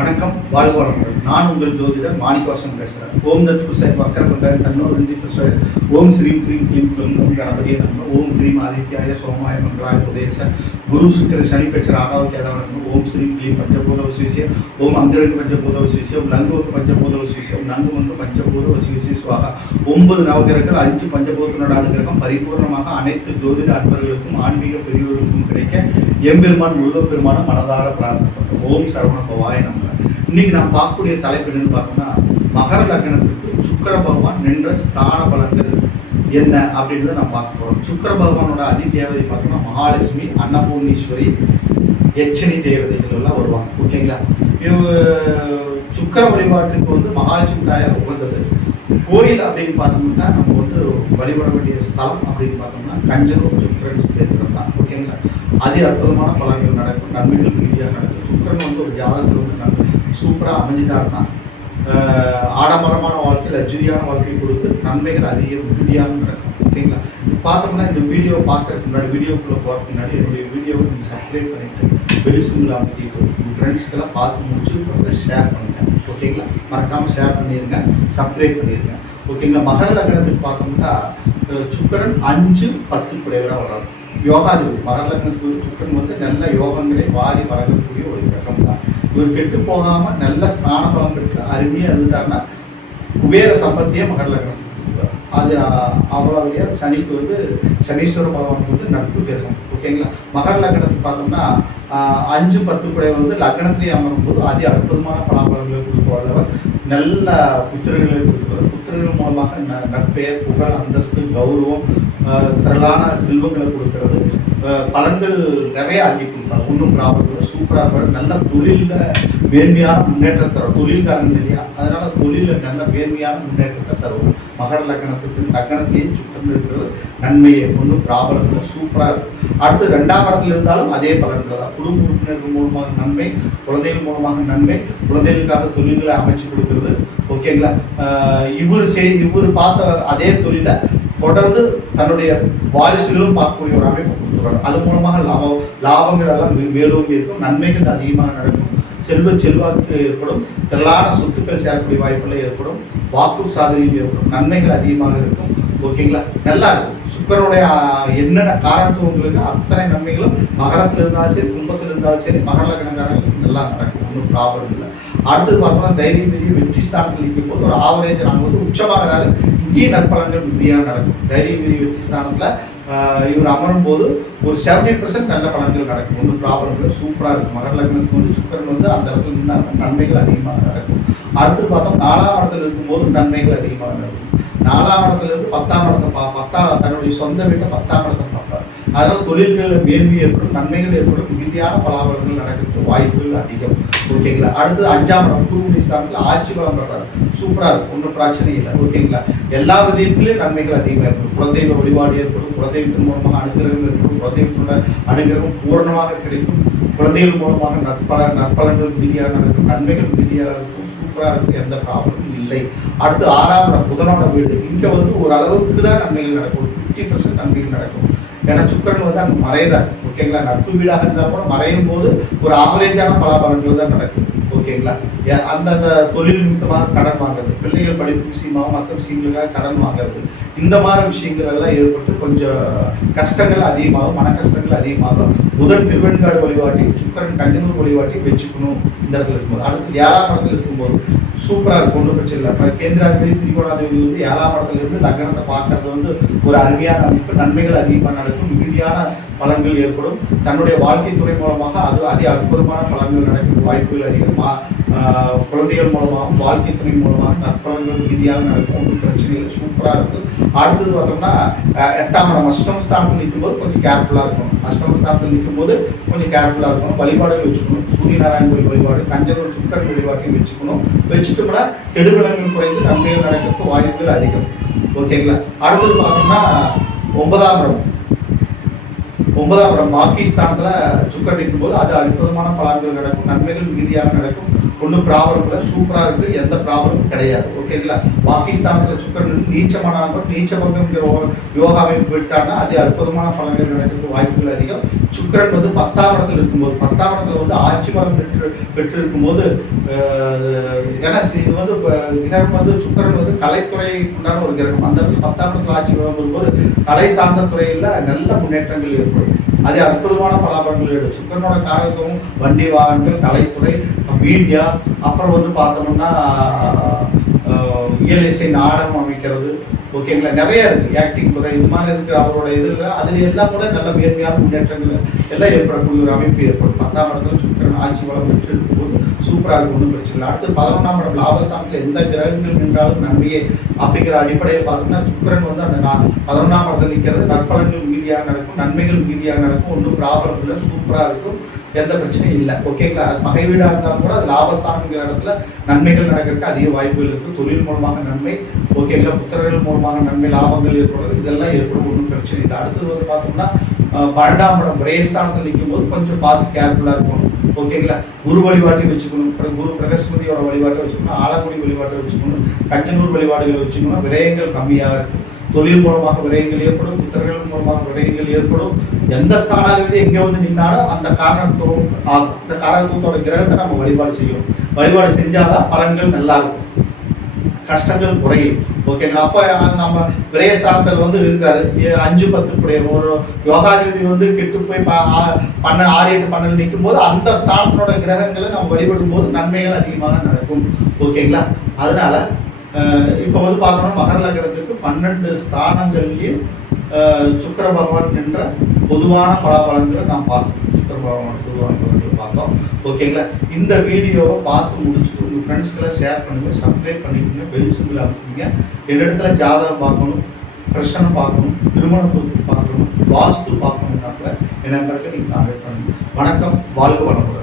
வணக்கம், வாழ்க வளமுடன். நான் உங்கள் ஜோதிடர் மாணிக்கவாசன் பேசுகிறேன். ஓம் தத் புருஷாய் வக்கரகுண்டாய தன்னோ நந்தி பிரசோய ஓம் ஸ்ரீம் க்ரீம் க்ளீம் க்ளூம் ஓம் கணபதியே நம ஓம் க்ரீம் ஆதித்யாய சோமாய மங்களாய உதயச குரு சுக்கிர சனி பெற்ற ராகாவுக்கு ஏதாவது ஓம் ஸ்ரீம் க்ளீம் பஞ்சபூத வசிவிசிய ஓம் அங்கிரங்க பஞ்சபூத வசிவிசிய ஓம் நங்குவங்க பஞ்சபூத வசிவிசிய ஓம் நங்குவங்க பஞ்சபூத வசிவிசிய சுவாகா. 9 நவகிரகங்கள் 5 பஞ்சபூதனோட அனுகிரகம் பரிபூர்ணமாக அனைத்து ஜோதிட அன்பர்களுக்கும் ஆன்மீக பெரியவர்களுக்கும் கிடைக்க எம்பெருமான் முருகப்பெருமான மனதார பிரார்த்தனை. ஓம் சரவண பவாய நம. இன்னைக்கு நான் பார்க்கக்கூடிய தலைப்பு என்னன்னு பார்த்தோம்னா, மகர லக்னத்துக்கு சுக்கிர பகவான் நின்ற ஸ்தான பலன்கள் என்ன அப்படின்றத நான் பார்க்க போகிறோம். சுக்கிர பகவானோட அதி தேவதை பார்த்தோம்னா மகாலட்சுமி, அன்னபூர்ணீஸ்வரி, யட்சணி தேவதைகள் எல்லாம் வருவாங்க. ஓகேங்களா? சுக்கிர வழிபாட்டுக்கு வந்து மகாலட்சுமி தாயார் உகந்தது. கோயில் அப்படின்னு பார்த்தோம்னா நம்ம வந்து வழிபட வேண்டிய ஸ்தலம் அப்படின்னு பார்த்தோம்னா கஞ்சனூர் சுக்கிரன் சேர்த்துறது தான். ஓகேங்களா? அதி அற்புதமான பலன்கள் நடக்கும், நன்மைகள் ரீதியாக நடக்கும். சுக்கிரன் வந்து ஒரு ஜாதகத்தில் வந்து நம்ம சூப்பராக அமைஞ்சிட்டாருன்னா ஆடம்பரமான வாழ்க்கை, லக்ஸரியான வாழ்க்கை கொடுத்து நன்மைகள் அதிக மிகுதியாக நடக்கும். ஓகேங்களா? பார்த்தோம்னா இந்த வீடியோவை பார்க்கறதுக்கு முன்னாடி, வீடியோக்குள்ளே போகிறதுக்கு முன்னாடி என்னுடைய வீடியோவை நீங்கள் சப்ஸ்கிரைப் பண்ணிவிட்டு வெளிசிங்கில் அமைக்கிட்டு உங்கள் ஃப்ரெண்ட்ஸ்க்கெல்லாம் பார்த்து முடிச்சு ஷேர் பண்ணுங்கள். ஓகேங்களா? மறக்காமல் ஷேர் பண்ணிடுங்க, சப்ஸ்கிரைப் பண்ணிடுங்க. ஓகேங்களா? மகர லக்னத்துக்கு பார்த்தோம்னா சுக்கிரன் 5-10 குடைவராக வர்றாரு. யோகாதிபதி மகர லக்னத்துக்கு சுக்கிரன் வந்து நல்ல யோகங்களை வாரி வழங்கக்கூடிய ஒரு கிரகம் தான். இவர் கெட்டு போகாமல் நல்ல ஸ்நான பலம் பெற்று அருமையாக இருந்துட்டாருன்னா குபேர சம்பத்தியே மகர லக்னத்துக்கு அது அவ்வளோ. சனிக்கு வந்து சனீஸ்வர பகவானுக்கு வந்து நட்பு கிரகம். ஓகேங்களா? மகர லக்னத்துக்கு பார்த்தோம்னா 5-10 குடை வந்து லக்னத்திலேயே அமரும் போது அதி அற்புதமான பலாபலங்களை கொடுக்க வல்லவர், நல்ல புத்திரர்களை கொடுக்கிறவர். புத்திரர்கள் மூலமாக நட்பெயர், புகழ், அந்தஸ்து, கௌரவம், திரளான செல்வங்களை கொடுக்கிறது. பலன்கள் நிறைய அள்ளி கொடுப்பாங்க. ஒன்றும் ப்ராப்ளம் சூப்பராக இருப்பார். நல்ல தொழிலில் மேன்மையான முன்னேற்றத்தை தரும். தொழில்காரங்க இல்லையா, அதனால் தொழிலில் நல்ல மேன்மையான முன்னேற்றத்தை தரும். மகர லக்னத்துக்கு லக்னத்திலேயே சுக்கிரன் இருக்கிறது நன்மையை, ஒன்றும் ப்ராப்ளம் இல்லை, சூப்பராக இருக்கும். அடுத்து 2ஆம் இடத்துல இருந்தாலும் அதே பலன்கள் தான். குடும்ப உறுப்பினர்கள் மூலமாக நன்மை, குழந்தைகள் மூலமாக நன்மை, குழந்தைகளுக்காக தொழில்களை அமைச்சு கொடுக்கிறது. ஓகேங்களா? இவர் பார்த்த அதே தொழிலை தொடர்ந்து தன்னுடைய வாரிசுகளும் பார்க்கக்கூடிய ஒரு அமைப்பு கொடுத்துருவாங்க. அது மூலமாக லாபங்கள் எல்லாம் மேலோங்கி இருக்கும், நன்மைகள் அதிகமாக நடக்கும், செல்வாக்கு ஏற்படும், திரளான சொத்துக்கள் சேரக்கூடிய வாய்ப்புகள் ஏற்படும், வாக்கு சாதனையும் ஏற்படும், நன்மைகள் அதிகமாக இருக்கும். ஓகேங்களா? நல்லா இருக்கும். சுக்கிரனுடைய என்னென்ன காரத்துவங்களுக்கு அத்தனை நன்மைகளும் மகரத்தில் இருந்தாலும் சரி, கும்பத்தில் இருந்தாலும் சரி, மகர லக்னக்காரங்களுக்கு நல்லா நடக்கும், ஒன்றும் ப்ராப்ளம் இல்லை. அடுத்தது பார்த்தோம்னா தைரியம் பெரிய வெற்றி ஸ்தானத்தில் நிற்கும் போது ஒரு ஆவரேஜ் நாங்கள் வந்து உச்சமாகிறாரு, இங்கேயும் நற்பலன்கள் உறுதியாக நடக்கும். தைரியம் பெரிய வெற்றி ஸ்தானத்தில் இவர் அமரும் போது ஒரு 70% நல்ல பலன்கள் நடக்கும், ஒன்றும் ப்ராப்ளம் இல்லை, சூப்பராக இருக்கும். மகர லக்னத்துக்கு வந்து சுக்கிரன் வந்து அந்த இடத்துல நின்றாங்க, நன்மைகள் அதிகமாக நடக்கும். அடுத்து பார்த்தோம் 4ஆம் இடத்துல இருக்கும்போது நன்மைகள் அதிகமாக நடக்கும். 4ஆம் இடத்துல இருந்து 10ஆம் இடத்தை தன்னுடைய சொந்த வீட்டை 10ஆம் இடத்தை பார்ப்பார். அதனால் தொழில்களில் மேன்மை ஏற்படும், நன்மைகள் ஏற்படும், மிகுதியான பலாபலங்கள் நடக்கிறதுக்கு வாய்ப்புகள் அதிகம். ஓகேங்களா? அடுத்தது 5ஆம் இடம் குருமணி ஸ்தானத்தில் ஆட்சி பலம் பெறாரு, சூப்பராக இருக்கும், ஒன்றும் பிரச்சனை இல்லை. ஓகேங்களா? எல்லா விதத்திலையும் நன்மைகள் அதிகமாக ஏற்படும். குலதெய்வ வழிபாடு ஏற்படும், குலதெய்வத்தின் மூலமாக அனுகிரகம் ஏற்படும், குலதெய்வத்தோட அனுகிரகம் பூரணமாக கிடைக்கும், குழந்தைகள் மூலமாக நற்பலன்கள் மிகுதியாக நடக்கும், நன்மைகள் மிகுதியாக இருக்கும், சூப்பராக இருக்கும், எந்த ப்ராப்ளமும் இல்லை. அடுத்து 6ஆம் இடம் புதனோட வீடு. இங்கே வந்து ஒரு அளவுக்கு தான் நன்மைகள் நடக்கும், 50% நன்மைகள் நடக்கும். ஏன்னா சுக்கிரன் வந்து அங்கே மறையிறார். ஓகேங்களா? நட்பு வீடாக இருந்தால் கூட மறையும் போது ஒரு ஆவரேஜான பலாபலன்கள் தான் நடக்கும். ஓகேங்களா? அந்தந்த தொழில் நிமித்தமாக கடன் வாங்குறது, பிள்ளைகள் படிப்பு விஷயமாக மற்ற விஷயங்களுக்காக கடன் வாங்குறது, இந்த மாதிரி விஷயங்கள் எல்லாம் ஏற்பட்டு கொஞ்சம் கஷ்டங்கள் அதிகமாகும், மன கஷ்டங்கள் அதிகமாகும். புதன் திருவெண்காடு வழிபாட்டி, சுக்கிரன் கஞ்சனூர் வழிபாட்டி வச்சுக்கணும் இந்த இடத்துல இருக்கும்போது. அடுத்து 7ஆம் இடத்துல இருக்கும்போது சூப்பராக இருக்கும், ஒன்றும் பிரச்சனை இல்லை. இப்போ கேந்திராதிபதி திரிகோணாதிபதி வந்து 7ஆம் இடத்துல இருந்து லக்னத்தை பார்க்கறது வந்து ஒரு அருமையான அமைப்பு, நன்மைகள் அதிகமாக நடக்கும், மிகுதியான பலன்கள் ஏற்படும். தன்னுடைய வாழ்க்கை துறை மூலமாக அது அதி அற்புதமான பலன்கள் நடக்கும், வாய்ப்புகள் அதிகம். குழந்தைகள் மூலமாகவும் வாழ்க்கை துறை மூலமாக நற்பலன்கள் மிகுதியாக நடக்கும், ஒன்றும் பிரச்சனை இல்லை, சூப்பராக இருக்கும். அடுத்தது பார்த்தோம்னா 8ஆம் இடம் அஷ்டம ஸ்தானத்தில் நிற்கும்போது கொஞ்சம் கேர்ஃபுல்லாக இருக்கணும். அஷ்டம ஸ்தானத்தில் நிற்கும்போது கொஞ்சம் கேர்ஃபுல்லாக இருக்கணும். வழிபாடுகள் வச்சுக்கணும், சூரியநாராயண கோயில் வழிபாடு, கஞ்சனூர் சுக்கரன் வழிபாட்டையும் வச்சுட்டோம்னா கெடுபலன்கள் குறைந்து நன்மைகள் நடக்கிறதுக்கு வாய்ப்புகள் அதிகம். ஓகேங்களா? அடுத்தது பார்த்தோம்னா 9ஆம் இடம் 9ஆம் இடம் பாகிஸ்தானத்துல சுக்கரன் நிற்கும்போது அது அற்புதமான பலன்கள் நடக்கும், நன்மைகள் மிகுதியாக நடக்கும். ஒன்றும் ப்ராப்ளம் இல்லை, சூப்பராக இருக்குது, எந்த ப்ராப்ளமும் கிடையாது. ஓகேங்களா? பாகிஸ்தானத்தில் சுக்கரன் நீச்சமானாலும் நீச்சபங்கம்ங்கிற யோகா அமைப்பு விட்டான்னா அது அற்புதமான பலன்கள் நடக்கிறதுக்கு வாய்ப்புகள் அதிகம். சுக்கரன் வந்து 10ஆம் இடத்துல இருக்கும்போது, 10ஆம் இடத்துல வந்து ஆட்சி பலம் பெற்று இருக்கும்போது, ஏன்னா இது வந்து கிரகம் வந்து சுக்கரன் வந்து கலைத்துறை உண்டான ஒரு கிரகம். அந்த இடத்துல 10ஆம் இடத்துல ஆட்சி பலம் வரும்போது கலை சார்ந்த துறையில் நல்ல முன்னேற்றங்கள் ஏற்படும். அது அற்புதமான பலாபலன்கள். சுக்கரனோட காரகத்துவம் வண்டி வாகனங்கள், கலைத்துறை, மீடியா, அப்புறம் வந்து பார்த்தோம்னா இயல் இசை நாடகம் அமைக்கிறது, ஓகேங்களா, நிறைய இருக்குது, ஆக்டிங் துறை, இது மாதிரி இருக்கிற அவரோட இதில் அதில் எல்லாம் கூட நல்ல மேன்மையான முன்னேற்றங்கள் எல்லாம் ஏற்படக்கூடிய ஒரு அமைப்பு ஏற்படும். 10ஆம் இடத்துல சுக்கரன் ஆட்சி பலம் பெற்று இருக்கும்போது சூப்பராக இருக்கும், ஒன்றும் பிரச்சனை இல்லை. அடுத்து 11ஆம் இடம் லாபஸ்தானத்தில் எந்த கிரகங்கள் நின்றாலும் நன்மையே அப்படிங்கிற அடிப்படையில் பார்த்தோம்னா சுக்கரன் வந்து அந்த 11ஆம் இடத்துல நிற்கிறது, நற்பலன்கள் மீதியாக நடக்கும், நன்மைகள் மீதியாக நடக்கும், ஒன்றும் ப்ராப்ளம் இல்லை, சூப்பராக இருக்கும், எந்த பிரச்சனையும் இல்லை. ஓகேங்களா? அது பகை வீடாக இருந்தாலும் கூட அது லாபஸ்தானங்கிற இடத்துல நன்மைகள் நடக்கிறதுக்கு அதிக வாய்ப்புகள் இருக்குது. தொழில் மூலமாக நன்மை, ஓகேங்களா, புத்திரர்கள் மூலமாக நன்மை, லாபங்கள் ஏற்படுறது, இதெல்லாம் ஏற்படும், ஒன்றும் பிரச்சனை இல்லை. அடுத்தது வந்து பார்த்தோம்னா 12ஆம் இடம் விரயஸ்தானத்தில் நிற்கும் போது கொஞ்சம் பார்த்து கேர்ஃபுல்லாக இருக்கணும். ஓகேங்களா? குரு வழிபாட்டையும் வச்சுக்கணும், குரு பிரகஸ்பதியோட வழிபாட்டை வச்சுக்கணும், ஆலங்குடி வழிபாட்டை வச்சுக்கணும், கஞ்சனூர் வழிபாடுகளை வச்சுக்கணும். விரயங்கள் கம்மியாக இருக்கும், தொழில் மூலமாக விரயங்கள் ஏற்படும், புத்திரர்கள் மூலமாக விரயங்கள் ஏற்படும். எந்த ஸ்தானாதிபதி எங்கே வந்து நின்னாலும் அந்த காரணத்துவம் ஆகும். இந்த காரணத்துவத்தோட கிரகத்தை நம்ம வழிபாடு செய்யணும். வழிபாடு செஞ்சாதான் பலன்கள் நல்லா இருக்கும், கஷ்டங்கள் குறையும். ஓகேங்களா? அப்போ நம்ம விரயஸ்தானத்தில் வந்து இருக்கிறாரு 5-10 ஒரு யோகாதிபதி வந்து கெட்டு போய் 6-8-12 நிற்கும் போது அந்த ஸ்தானத்தினோட கிரகங்களை நம்ம வழிபடும் போது நன்மைகள் அதிகமாக நடக்கும். ஓகேங்களா? அதனால இப்போ வந்து பார்க்கணும், மகர லக்னத்துக்கு 12 ஸ்தானங்கள்லையும் சுக்கிர பகவான் என்ற பொதுவான பலாபலன்களை நாம் பார்த்தோம். சுக்கிர பகவான் பொதுவான பலன்களை பார்த்தோம். ஓகேங்களா? இந்த வீடியோவை பார்த்து முடிச்சுட்டு உங்கள் ஃப்ரெண்ட்ஸ்க்கெல்லாம் ஷேர் பண்ணுங்கள், சப்ஸ்கிரைப் பண்ணிக்கோங்க, பெல் சிம்பிள் அமைச்சிங்க. என்னிடத்துல ஜாதகம் பார்க்கணும், பிரச்சனை பார்க்கணும், திருமண பொருத்து பார்க்கணும், வாஸ்து பார்க்கணுன்னாக்க என்ன நம்பருக்கு நீங்கள் கான்டாக்ட் பண்ணுங்கள். வணக்கம், வாழ்க வளமுடன்.